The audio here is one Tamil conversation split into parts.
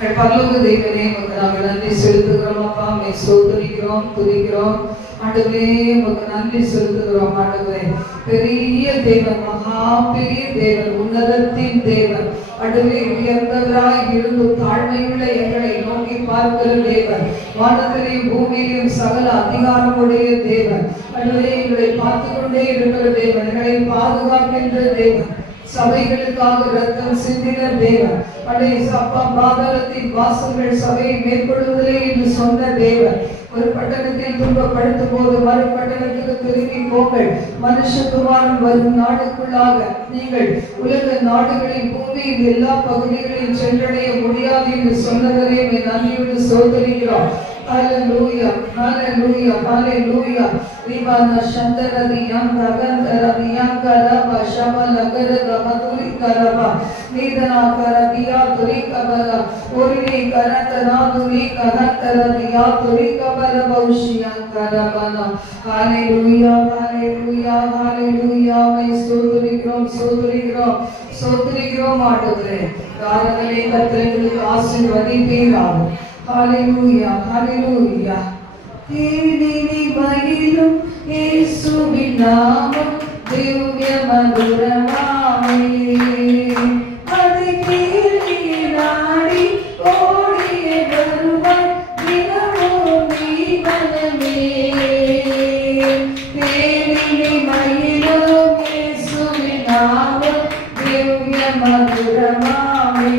பரலோக தேவனே நாங்கள் நன்றி செலுத்துகிறோம் அப்பா. மே ஸ்தோத்திரிக்கிறோம், துதிக்கிறோம் ஆண்டவரே. உங்களுக்கு நன்றி செலுத்துகிறோம் ஆண்டவரே. பெரிய தேவன், மகா பெரிய தேவன், உன்னதத்தின் தேவன் ஆண்டவரே. உயர்ந்தவராய் இருந்து தாழ்மையுள்ள எங்களை நோக்கி பார்க்கிற தேவன், வானத்திலேயும் பூமியிலும் சகல அதிகாரமுடைய தேவன் ஆண்டவரே. எங்களை பார்த்து கொண்டே இருக்கிற தேவன், எங்களை பாதுகாக்கின்ற தேவன், சபைகளுக்காக ரத்தம் சிந்தின தேவன் அப்பா. பாதாளத்தின் வாசல்கள் சபையை மேற்கொள்வதில்லை என்று சொன்ன தேவன், ஒரு பட்டணத்தில் துன்பப்படுத்தும் போது மறு பட்டணத்துக்கு திரும்பி போங்கள், மனுஷகுமாரன் வரும் நாடுக்குள்ளாக நீங்கள் உலக நாடுகளின் பூமியின் எல்லா பகுதிகளையும் சென்றடைய முடியாது என்று சொன்னதே நன்றியோடு சோதரிக்கிறோம். Hallelujah, hallelujah, hallelujah. Ribana Shantaradi Yankaradi Yankaraba Shabala Garada Maduri Karaba Nidana Karadia Turi Kabala Uri Karatana Duri Karataradia Turi Kabala Baushi Yankarabana. Hallelujah, hallelujah, hallelujah. May Soturigrom, Soturigrom, Soturigrom ஆண்டவரே. காரணங்களை கர்த்தருக்கு ஆசீர்வதிப்பீராக. Hallelujah, hallelujah. தேனினி மகிழும் இயேசுவின் நாமம் திவ்ய மதுரமாமே. அதை கேளி நாடி ஓடிய வருவாய் தினமும் நீ மனமே. தேனினி மகிழும் இயேசுவின் நாமம் திவ்ய மதுரமாமே.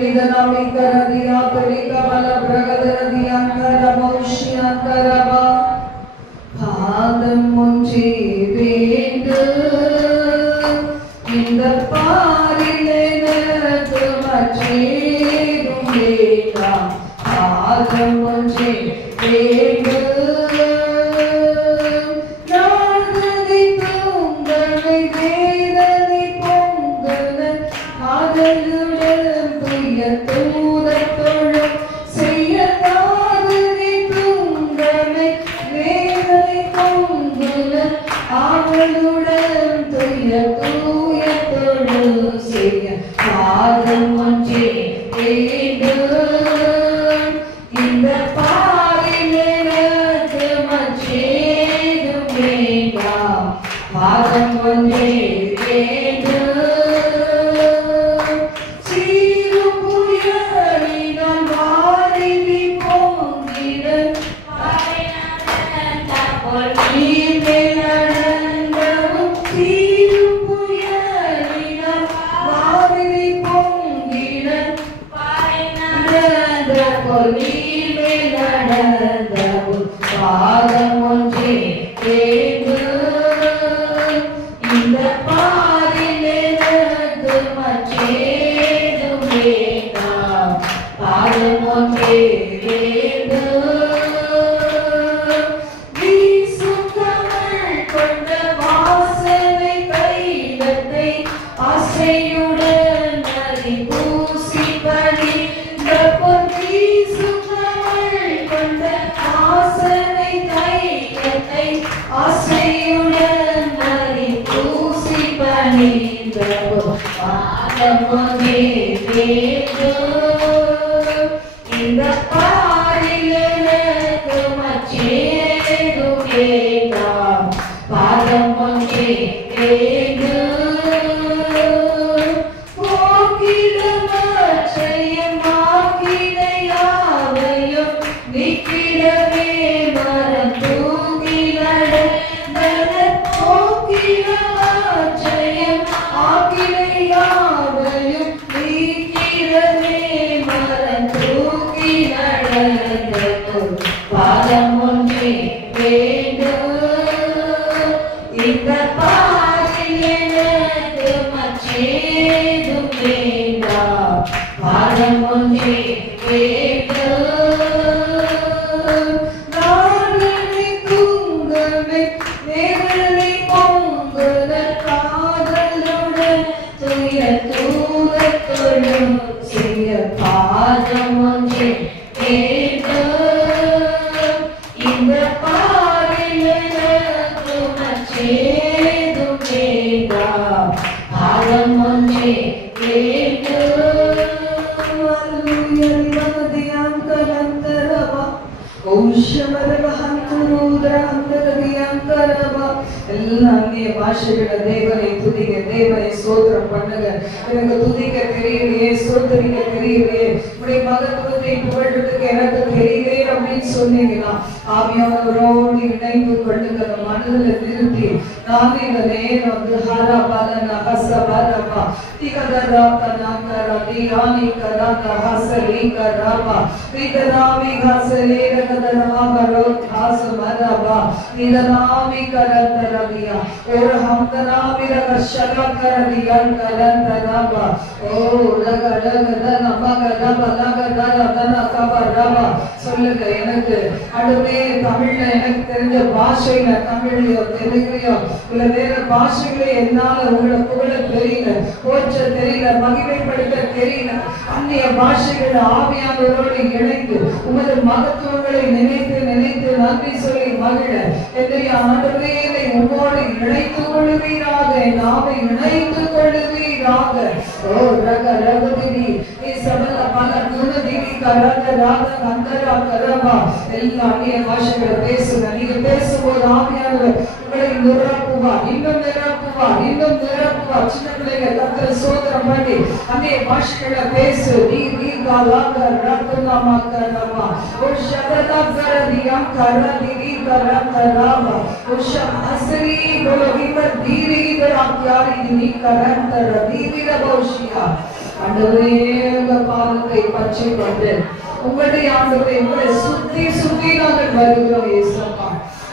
Vidanavikaradia Perikabala Bragadaradia Moshia Karaba Padam Munchi Vendu in the Parilena Tumachedumela Padam Munchi Vendu Nardani Tungani Vedani Pongalan Adaludan Tuyatudatolam Seyadadani Tungani Vedani Pongalan Adaludan Tuyatudatolam Seyadadam Munchi Vendu in the Parilena Tumachedumela Padam Munchi Vendu in the Parilena Tumachedumela Padam Munchi Vendu Pokidamachayam Akidayavayam Nikidave Maranthukilade Dalat Pokidamachayam Akidayavayam Nikidave Maranthukilade Padam Munchi Vendu in the Parilena Tumachedumela Padam Munchi Vendu Nardani Tungani Vedani Pongalan Adaludan Tuyatudatolam Padam Munchi Vendu in the Parilena Tumachedumela Padam Munchi Vendu Hallelujah எல்லா அந்நிய பாஷைகள தேவனை துதிக்க தேவனை ஸ்தோத்திரம் பண்ணுங்க எனக்கு துதிக்க தெரியலையே ஸ்தோத்திரிக்க தெரியலையே உடைய மகத்துவத்தை புகழ்றதுக்கு எனக்கு தெரியலையே அப்படின்னு சொன்னீங்கன்னா ஆவியானவரோடு இணைந்து கொள்ளுங்க மனதில் நிறுத்தி நான் இந்த நேரம் வந்து ஹரா பலன ஹச பரபா திகதரா தனகர தியானி கரத ஹசலி கரபா திகதாவி ஹசலே ரகதரா கரோ ஹாச மரபா நிதனாவி கரந்தரவியா और हम तनावी रग शगा कर दियन करंतरबा ओ रग रग दन मग रब लग दर दन கபரபா சொல்லுங்க எனக்கு அடுத்தே தமிழ்ல எனக்கு தெரிஞ்ச பாஷையில தமிழ்லயோ தெலுங்குலயோ இல்ல வேற பாஷைகளே என்னால உங்களை புகழ தெரியல போற்ற தெரியல மகிமைப்படுத்த தெரியல அந்நிய பாஷைகள் ஆவியானவரோடு இணைந்து உமது மகத்துவங்களை நினைத்து நினைத்து நன்றி சொல்லி மகிழ என்னுடைய ஆண்டவரே உம்மோடு இணைத்துக் கொள்வீராக நாவை இணைத்துக் கொள்வீராக ஓ ரக ரகதினி நீ சபல பல குணதினி கரத ராத கந்தரா கரபா எல்லா அந்நிய பாஷைகளை பேசுங்க நீங்க பேசும்போது ஆவியானவர் உங்களை நிரப்புவா இன்னும் நிரப்புவா சின்ன பிள்ளைங்க கர்த்தரை ஸ்தோத்திரம் பண்ணி அந்நிய பாஷைகளை பேசு நீ காலாக ரத்னமா கரபா ஓ ஷபதா கரதியம் கரதினி கரந்தராபா ஓ அசரி கோலவிமர் தீவி கராக்யாரி தினி கரந்தர தீவிர பௌஷியா ஆண்டவரே உங்க பாதத்தை பற்றி கொண்டு உங்களுடைய ஆண்டவரை உங்களை சுத்தி சுத்தி நாங்கள் வருகிறோம் இயேசப்பா.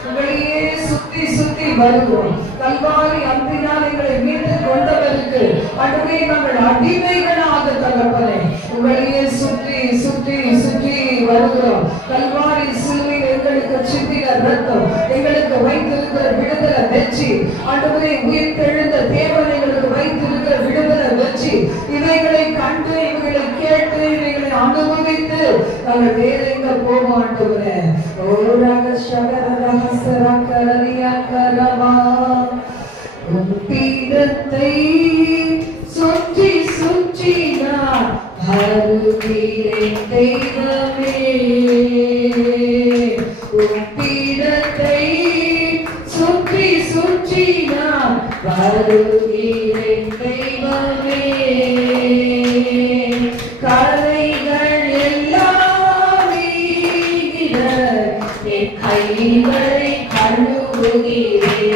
உங்களையே சுத்தி சுத்தி வருகிறோம். கல்வாரி அன்பினால் எங்களை மீட்டு கொண்டவருக்கு ஆண்டவரே நாங்கள் அடிமைகளாக தகப்பனே உங்களையே சுற்றி சுற்றி சுற்றி வருகிறோம். கல்வாரி சிலுவையில் எங்களுக்கு சிந்தின ரத்தம், எங்களுக்கு வைத்திருக்கிற விடுதலை வெற்றி, ஆண்டவரே உயிர்த்தெழுந்த தேவன் எங்களுக்கு வைத்திருக்கிற விடுதலை வெற்றி, இவைகளை கண்டு இவைகளை கேட்டு இவைகளை அனுபவித்து நாங்கள் வேற எங்க போக ஆண்டவரே. பீடத்தை சுற்றி சுற்றி நான் வருகிறேன் தெய்வமே. பீடத்தை சுற்றி சுற்றி நான் வருகிறேன் தெய்வமே. கரைகள் எல்லாம் நீங்கிட என் கைகளை கழுவுகிறேன்.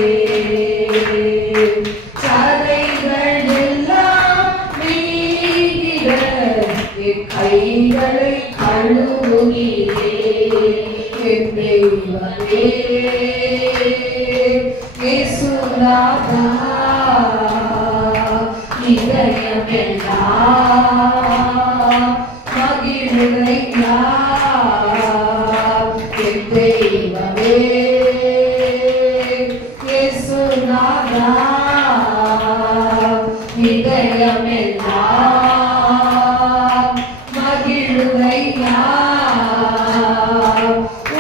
கரைகள் எல்லாம் நீங்கிட என் கைகளை கழுவுகிறேன். என் தெய்வமே இயேசுநாதா, இதயமெல்லாம் மகிழுதையா. என் தெய்வமே இயேசுநாதா, இதயமெல்லாம் மகிழுதையா.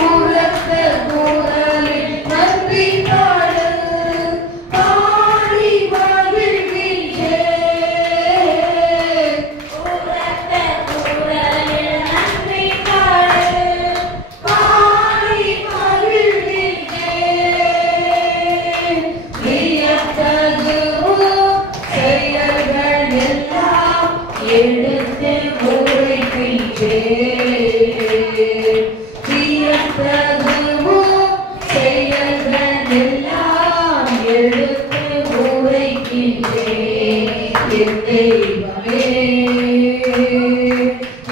உரத்த குரலில் நன்றி பாடு பாடி மகிழ்கின்றேன். உரத்த குரலில் நன்றி பாடு பாடி மகிழ்கின்றேன். வியத்தகு செயல்கள் எல்லாம் எடுத்து உரைக்கின்றேன். வியத்தகு செயல்கள் எல்லாம் எடுத்து உரைக்கின்றேன். என் தெய்வமே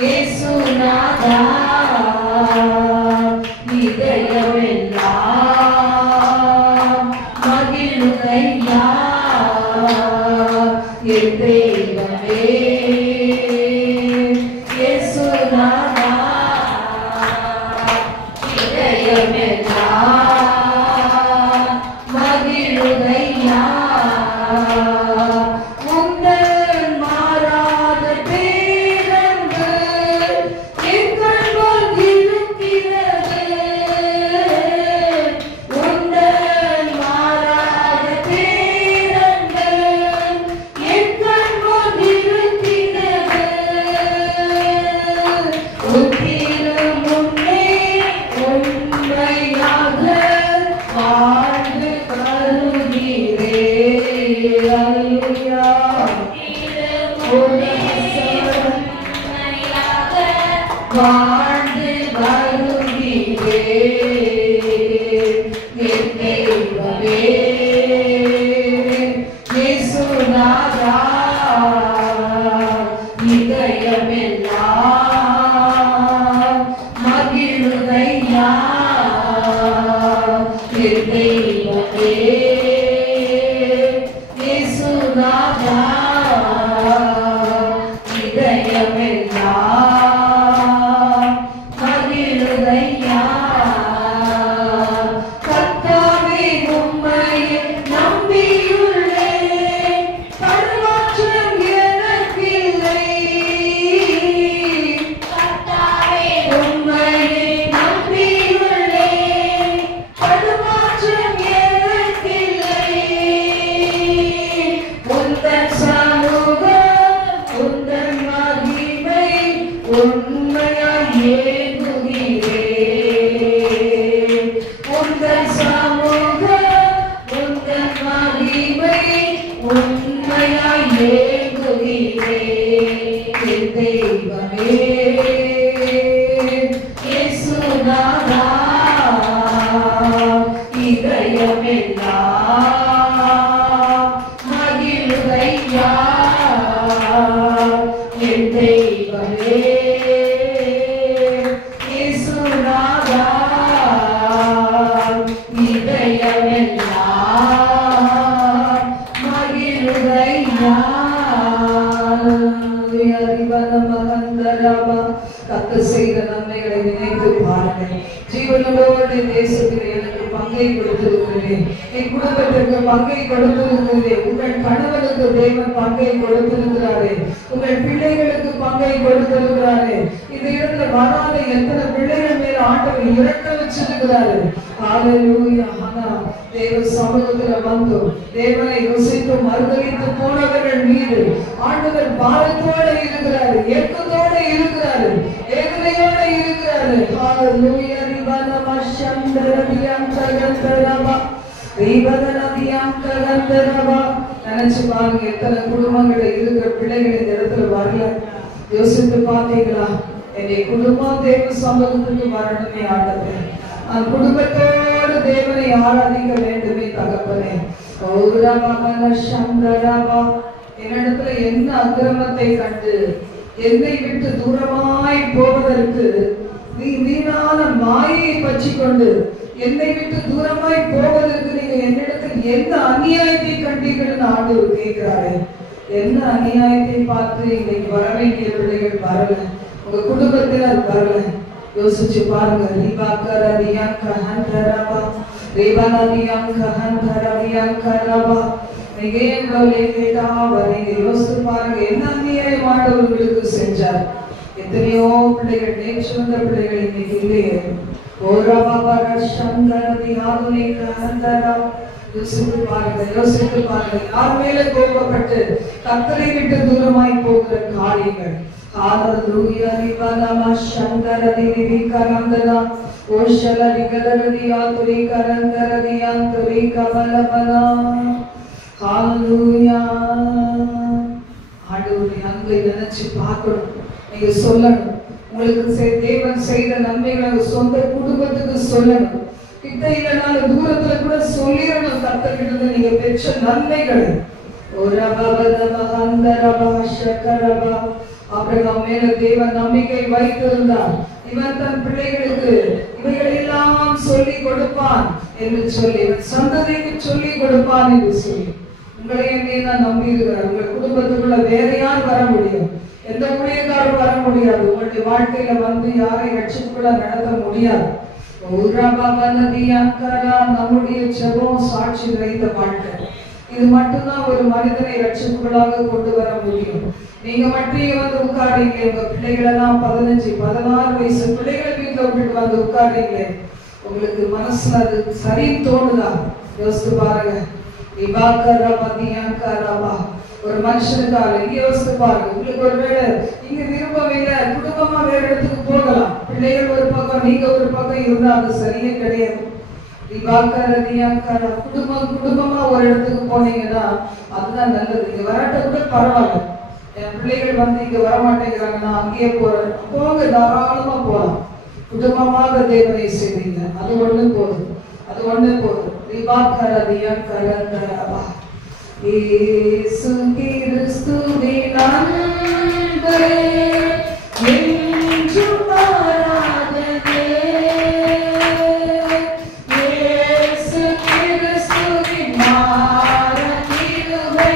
இயேசுநாதா, இதயமெல்லாம் மகிழுதையா. என் தெய்வமே இயேசுநாதா, இதயமெல்லாம் மகிழுதையா. உந்தன் மாறாத பேரன்பு எங்கள் போல் இருக்கிறது. உந்தன் மாறாத பேரன்பு எங்கள் போல் இருக்கிறது. உத்திரும் முன்னே உண்மையாக வாழ்ந்து கருகிறேன். அல்லேலூயா. வாழ்ந்து வருகிறேன். என் தெய்வமே இயேசுநாதா, இதயமெல்லாம் மகிழுதையா. என் தெய்வமே இயேசுநாதா, இதயமெல்லாம் மகிழுதையா. கர்த்தாவே உம்மையே நம்பியுள்ளேன், தடுமாற்றம் எனக்கில்லை. கர்த்தாவே உம்மையே நம்பியுள்ளேன், தடுமாற்றம் எனக்கில்லை. உந்தன் சமூகம் உந்தன் மகிமை உண்மையாய் ஏங்குகிறேன். உந்தன் சமூகம் உந்தன் மகிமை உண்மையாய் ஏங்குகிறேன். என் தெய்வமே இயேசுநாதா, இதயமெல்லாம் மகிழுதையா. கர்த்தர் செய்த நன்மைகளை நினைத்து பாருங்கள். ஜீவனோடு தேசத்தில் எனக்கு பங்கை கொடுத்திருக்கிறேன், என் குடும்பத்திற்கு பங்கை கொடுத்திருக்கிறேன். உங்கள் கணவனுக்கு தேவன் பங்கை கொடுத்திருக்கிறாரே, உங்கள் பிள்ளைகளுக்கு பங்கை கொடுத்திருக்கிறாரே. இந்த இடத்துல வராத எத்தனை பிள்ளைகள் மேல ஆண்டவர் இறக்க வச்சிருக்கிறாரு. ஹல்லேலூயா. தேவ சமூகத்துல வந்து தேவனை ருசித்து மறுதலித்து போனவர்கள் மீது ஆண்டவர் பாரத்தோடு இருக்கிறாரு, ஏக்கத்தோடு இருக்கிறாரு, வேதனையோட இருக்கிறாரு. ஹல்லேலூயா. நினைச்சு பாருங்க, எத்தனை குடும்பங்கள் இருக்கிற பிள்ளைகள் இந்த இடத்துல வரல. யோசித்து பார்த்தீங்களா? என்னுடைய குடும்பம் தேவ சமூகத்துக்கு வரணுமே ஆண்டவர். அந்த குடும்பத்தோடு தேவனை ஆராதிக்க வேண்டுமே தகப்பனே. என்னிடத்துல என்ன அக்கிரமத்தை கண்டு என்னை விட்டு தூரமாய் போவதற்கு நீ வீணான மாயை பற்றி கொண்டு என்னை விட்டு தூரமாய் போவதற்கு நீங்க என்னிடத்தில் என்ன அநியாயத்தை கண்டீர்கள் ஆண்டவர் கேட்கிறாரு. என்ன அநியாயத்தை பார்த்து இன்னைக்கு வர வேண்டிய பிள்ளைகள் வரல, உங்க குடும்பத்தினர் வரல. யோசிச்சு பாருங்க. யோசிச்சு பாருங்க, என்ன அநியாயம் ஆண்டவர்களுக்கு செஞ்சார். எத்தனையோ பிள்ளைகள், நேற்று வந்த பிள்ளைகள் இன்னைக்கு இல்லையே. யோசித்து பாருங்க, யோசித்து பாருங்க. யார் மேல கோபப்பட்டு கர்த்தரை விட்டு தூரமாய் போகிற காரியங்கள். ஹல்லேலூயா. ரிவலமா சந்தரதி விகரந்தனா ஓஷலரி கலரதியா துரி கரந்தரதியா துரி கவலபனா. ஹல்லேலூயா. ஆண்டவரே, அங்கே நினைச்சு பார்க்கணும், நீங்க சொல்லணும். உங்களுக்கு தேவன் செய்த நன்மைகளை சொந்த குடும்பத்துக்கு சொல்லணும். கிட்ட இல்லைனாலும் தூரத்துல கூட சொல்லிடணும். கர்த்தர்கிட்ட நீங்க பெற்ற நன்மைகள். ஆபிரகாம் மேல தேவன் நம்பிக்கை வைத்திருந்தார். இவன் தன் பிள்ளைகளுக்கு இவைகளெல்லாம் சொல்லி கொடுப்பான் என்று சொல்லி, சந்ததிக்கு சொல்லி கொடுப்பான் என்று சொல்லி உங்களை என்னையும் நம்பி இருக்கிறார். உங்கள் குடும்பத்துக்குள்ள வேற யார் வர முடியும்? எந்த ஊழியக்காரும் வர முடியாது. உங்களுடைய வாழ்க்கையில வந்து யாரை ரட்சிப்புக்குள்ள நடத்த முடியாது. நம்முடைய ஜெபம் சாட்சி நிறைந்த வாழ்க்கை. இது மட்டும்தான் ஒரு மனிதனை ரட்சிப்புகளாக கொண்டு வர முடியும். நீங்க மட்டும் வந்து உட்காரீங்க, உங்க பிள்ளைகளெல்லாம் 15-16 வயசு பிள்ளைகளை வீட்டுல விட்டுட்டு வந்து உட்காரீங்க, உங்களுக்கு மனசுல அது சரின்னு தோணுதா? யோசித்து பாருங்க. ஒரு மனுஷனுக்காக இங்க யோசித்து பாருங்க. உங்களுக்கு ஒருவேளை இங்க விருப்பம் இல்லை, குடும்பமா வேற இடத்துக்கு போகலாம். பிள்ளைகள் ஒரு பக்கம், நீங்க ஒரு பக்கம் இருந்தா அது சரியே கிடையாது. குடும்பமா ஒரு இடத்துக்கு போனீங்கன்னா அதுதான் நல்லது. இங்க வரட்ட கூட பரவாயில்ல. என் பிள்ளைகள் வந்து இங்க வர மாட்டேங்கிறாங்க, நான் அங்கேயே போறேன், போங்க, தாராளமா போகலாம். குடும்பமாக தேவனை செய்வீங்க, அது ஒண்ணு போதும், அது ஒண்ணு போதும். இயேசு கிறிஸ்துவின் அன்பு என்றும் மாறாததே. இயேசு கிறிஸ்துவின் மாற கிருபை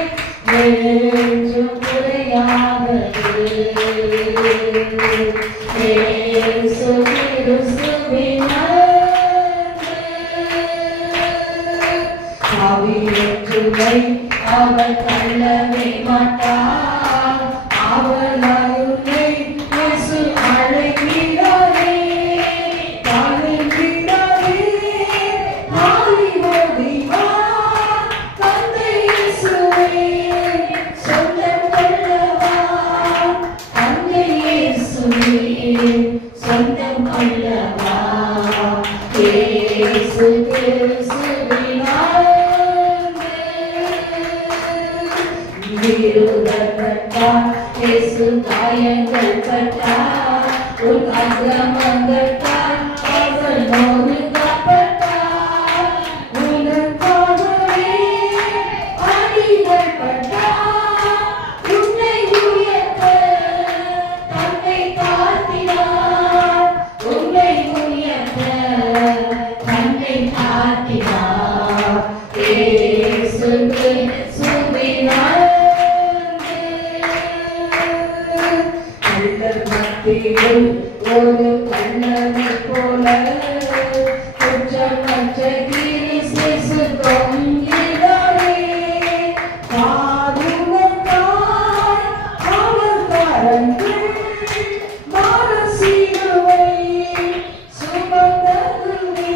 என்றும் குறையாததே. இயேசு கிறிஸ்துவின் அன்பு அவர் தள்ளவே மாட்டார். அவர் அருளை இயேசு அழைக்கிறாரே, அழைக்கிறாரே. ஆதி ஓடி வா தந்தை இயேசுவே, சொந்தம் கொள்ளவா தந்தை இயேசுவே, சொந்தம் கொள்ளவா. இயேசு கிறிஸ்துவின் விருதப்பட்டார், இயேசு காயங்கள் பட்டார், உன் அக்கிரமங்களால் அவர் நொறுக்கப்பட்டார். உனக்காகவே அடிகள் பட்டார், உன்னை உயர்த்த தன்னை தாழ்த்தினார், உன்னை உயர்த்த தன்னை தாழ்த்தினார். இயேசு கிறிஸ்துவின் மத்தியில் ஒரு கண்ணனை போல கொஞ்சம் மற்ற கிறிஸ்து தொங்கிடவே பாதுகாத்தாய் அவர் கரங்கள் மனசிலுவை சுமந்ததுவே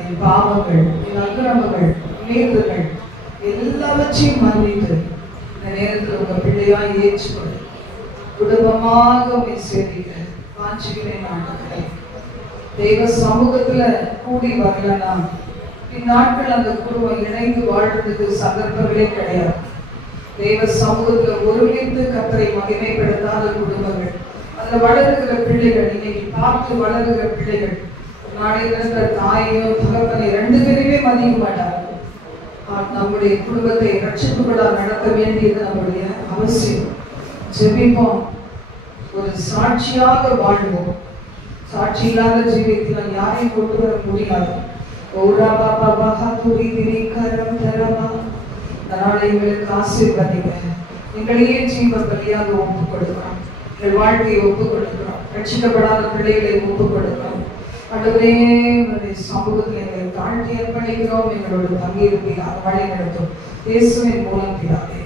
என் பாவங்கள், என் அக்கிரமங்கள், மீறுதல்கள் எல்லாவற்றையும் மன்னித்து இந்த நேரத்தில் உங்க பிள்ளையாய் ஏற்றுக்கொண்டு குடும்பமாக உண்மை சேவிக்க வாஞ்சிக்கிறேன். ஆண்டவரே, தெய்வ சமூகத்துல கூடி வரலாம். இந்நாட்கள் அந்த குடும்பம் இணைந்து வாழ்றதுக்கு சந்தர்ப்பங்களே கிடையாது. தெய்வ சமூகத்துல ஒருங்கிணைந்து கர்த்தரை மகிமைப்படுத்தாத குடும்பங்கள், அந்த வளருகிற பிள்ளைகள், இன்னைக்கு பார்த்து வளருகிற பிள்ளைகள் நாளையில இருந்த தாயோ தகப்பனை ரெண்டு பேருமே மதிக்க மாட்டார்கள். நம்முடைய குடும்பத்தை ரட்சிப்புகளா நடத்த வேண்டியது நம்முடைய அவசியம். ஜெபிப்போம், ஒரு சாட்சியாக வாழ்வோம். சாட்சி இல்லாத ஜீவியத்தில் யாரையும் கொண்டு வர முடியாது. எங்களுக்கு ஆசீர்வதிங்க. எங்களையே ஜீவ பலியாக ஒப்புக் கொடுக்கிறோம். எங்கள் வாழ்க்கையை ஒப்புக் கொடுக்கிறோம். ரட்சிக்கப்படாத பிள்ளைகளை ஒப்புக் கொடுக்கிறோம். ஆண்டவரே, உங்களுடைய சமூகத்தில் எங்களை தாழ்த்தி அர்ப்பணிக்கிறோம். எங்களோட தங்கியிருப்பீர்கள், வழி நடத்தும் இயேசுவின் மூலம் பிதாவே.